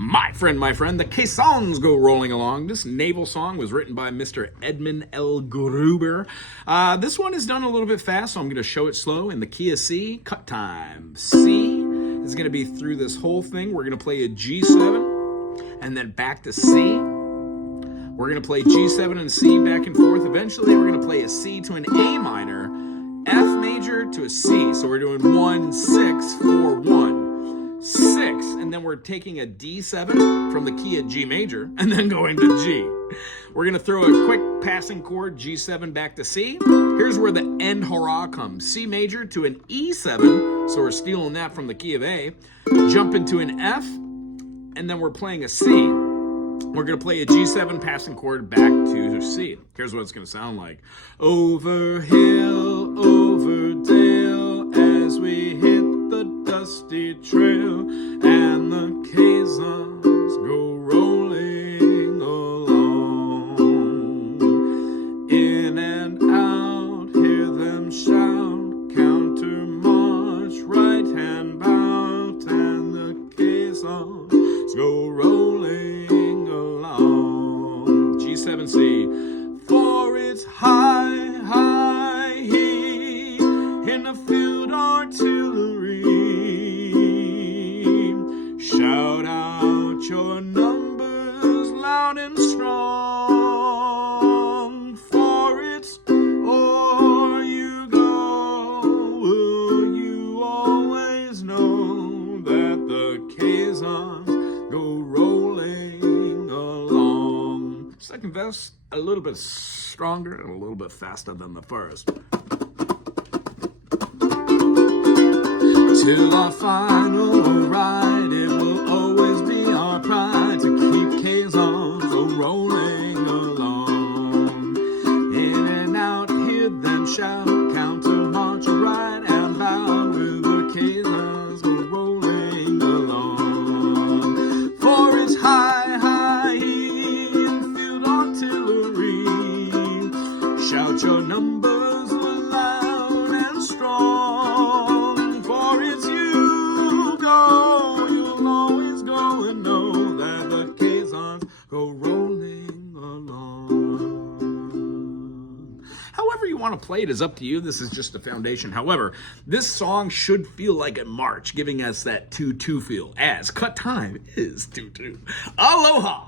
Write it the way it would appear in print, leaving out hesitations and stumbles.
My friend, the Caissons go rolling along. This naval song was written by Mr. Edmund L. Gruber. This one is done a little bit fast, so I'm going to show it slow in the key of C. Cut time. C is going to be through this whole thing. We're going to play a G7 and then back to C. We're going to play G7 and C back and forth. Eventually, we're going to play a C to an A minor, F major to a C. So we're doing 1, 6, 4, 1, 6. And then we're taking a D7 from the key of G major and then going to G. We're going to throw a quick passing chord, G7 back to C. Here's where the end hurrah comes. C major to an E7. So we're stealing that from the key of A. Jump into an F. And then we're playing a C. We're going to play a G7 passing chord back to C. Here's what it's going to sound like. Over hill, over dale, as we hit the dusty trail, and the caissons go rolling along. In and out, hear them shout, counter march, right hand bout, and the caissons go rolling. G7C, for it's high, high he in the field artillery. Shout out your numbers loud and strong, for it's o'er you go. Will you always know that the caissons go rolling along? Second verse, a little bit stronger and a little bit faster than the first. Till our final ride, it will always be our pride to keep caissons rolling along. In and out, hear them shout, counter march, right and loud, with the caissons go rolling along. For it's high, high, shout your numbers loud and strong, for it's you go, you'll always go and know that the caissons go rolling along. However you want to play it is up to you. This is just a foundation. However, this song should feel like a march, giving us that 2-2 feel, as cut time is 2-2. Aloha!